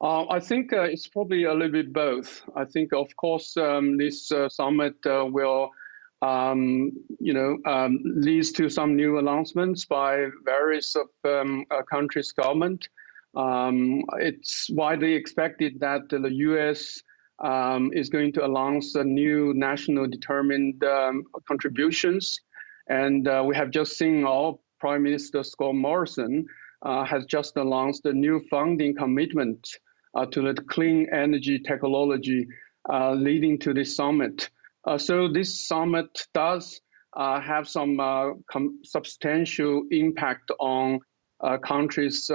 I think it's probably a little bit both. I think, of course, this summit will, leads to some new announcements by various of countries' government. It's widely expected that the U.S. Is going to announce a new national determined contributions, and we have just seen our Prime Minister Scott Morrison has just announced a new funding commitment to the clean energy technology leading to this summit. So this summit does have some substantial impact on countries'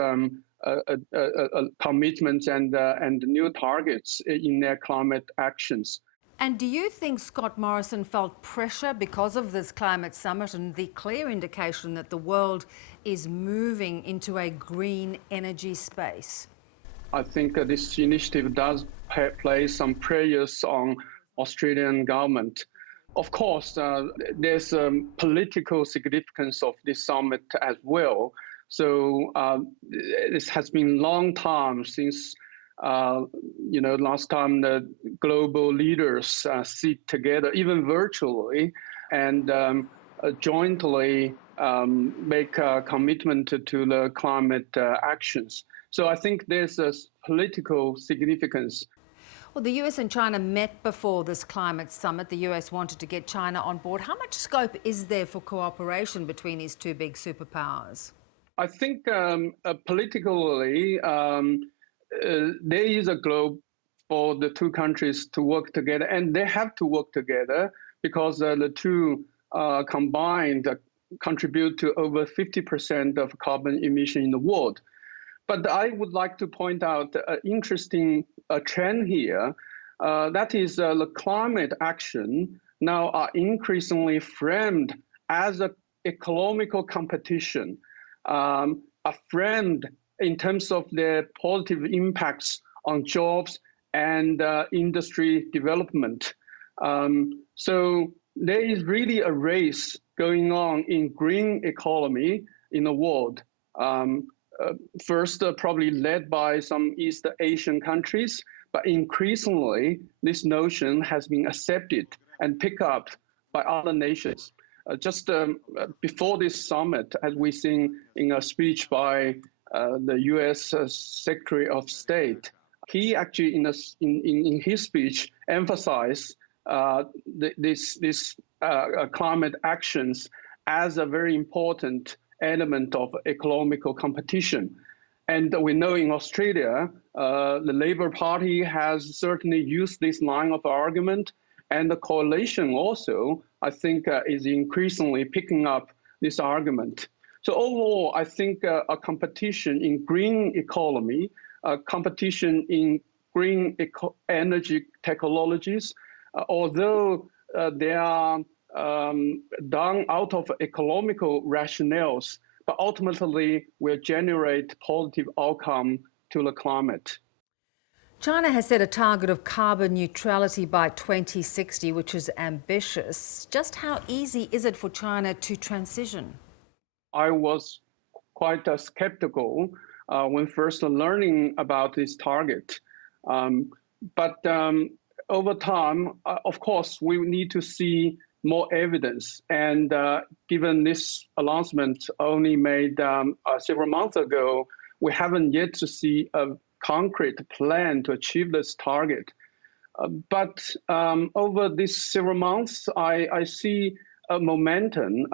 commitments and new targets in their climate actions. And do you think Scott Morrison felt pressure because of this climate summit and the clear indication that the world is moving into a green energy space? I think this initiative does place some pressures on Australian government. Of course, there's political significance of this summit as well. So this has been a long time since last time the global leaders sit together, even virtually, and jointly make a commitment to the climate actions. So I think there's a political significance. Well, the US and China met before this climate summit. The US wanted to get China on board. How much scope is there for cooperation between these two big superpowers? I think politically, there is a globe for the two countries to work together, and they have to work together because the two combined contribute to over 50% of carbon emission in the world. But I would like to point out an interesting trend here. That is the climate action now are increasingly framed as an economical competition, are framed in terms of their positive impacts on jobs and industry development. So there is really a race going on in green economy in the world. First, probably led by some East Asian countries, but increasingly, this notion has been accepted and picked up by other nations. Just before this summit, as we've seen in a speech by the U.S. Secretary of State, he actually, in his speech, emphasized this climate actions as a very important element of economical competition. And we know in Australia, the Labour Party has certainly used this line of argument, and the coalition also, I think, is increasingly picking up this argument. So overall, I think a competition in green economy, a competition in green energy technologies, although they are done out of economical rationales, but ultimately will generate positive outcome to the climate. China has set a target of carbon neutrality by 2060, which is ambitious. Just how easy is it for China to transition? I was quite skeptical when first learning about this target. But over time, of course, we need to see more evidence. And given this announcement only made several months ago, we haven't yet to see a concrete plan to achieve this target. But over these several months, I see a momentum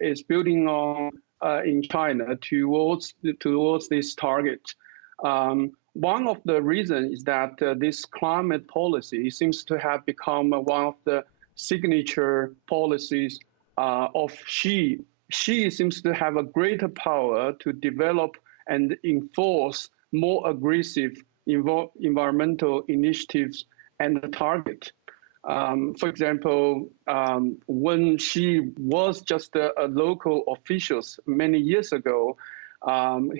is building on in China towards this target. One of the reasons is that this climate policy seems to have become one of the signature policies of Xi. Xi seems to have a greater power to develop and enforce more aggressive environmental initiatives and target. For example, when Xi was just a local official many years ago,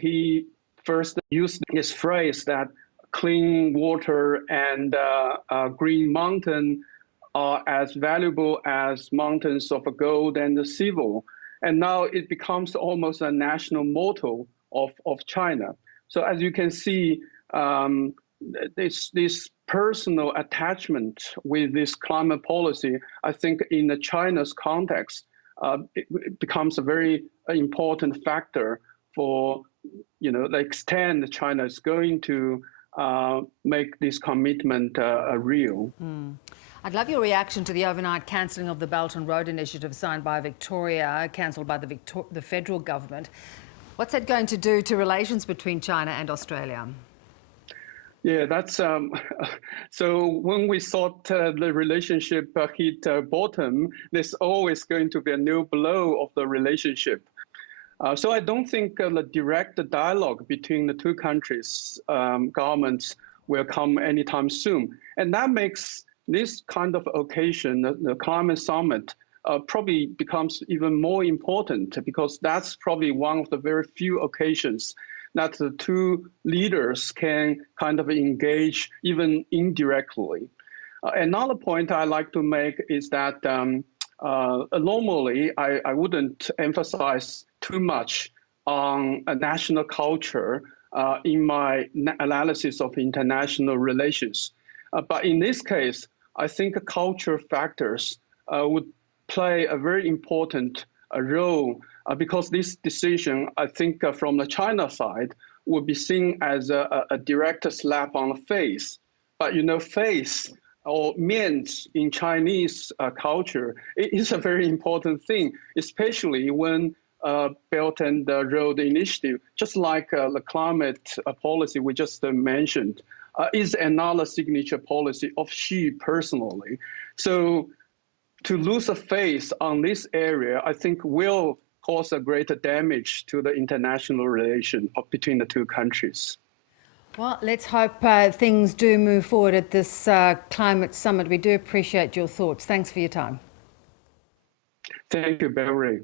he first used this phrase that clean water and green mountain are as valuable as mountains of gold and silver. And now it becomes almost a national motto of China. So as you can see, this personal attachment with this climate policy, I think in the China's context, it becomes a very important factor for, the extent China is going to make this commitment real. I'd love your reaction to the overnight cancelling of the Belt and Road Initiative signed by Victoria, cancelled by the federal government. What's that going to do to relations between China and Australia? Yeah, that's so when we thought the relationship hit bottom, there's always going to be a new blow of the relationship. So I don't think the direct dialogue between the two countries' governments will come anytime soon. And that makes this kind of occasion, the climate summit, probably becomes even more important, because that's probably one of the very few occasions that the two leaders can kind of engage even indirectly. Another point I like to make is that normally I wouldn't emphasize too much on a national culture in my analysis of international relations. But in this case, I think cultural factors would play a very important role, because this decision, I think from the China side, would be seen as a direct slap on the face. But face or means in Chinese culture, it is a very important thing, especially when Belt and Road Initiative, just like the climate policy we just mentioned, is another signature policy of Xi personally. So to lose a face on this area, I think will cause a greater damage to the international relation between the two countries. Well, let's hope things do move forward at this climate summit. We do appreciate your thoughts. Thanks for your time. Thank you, Beverley.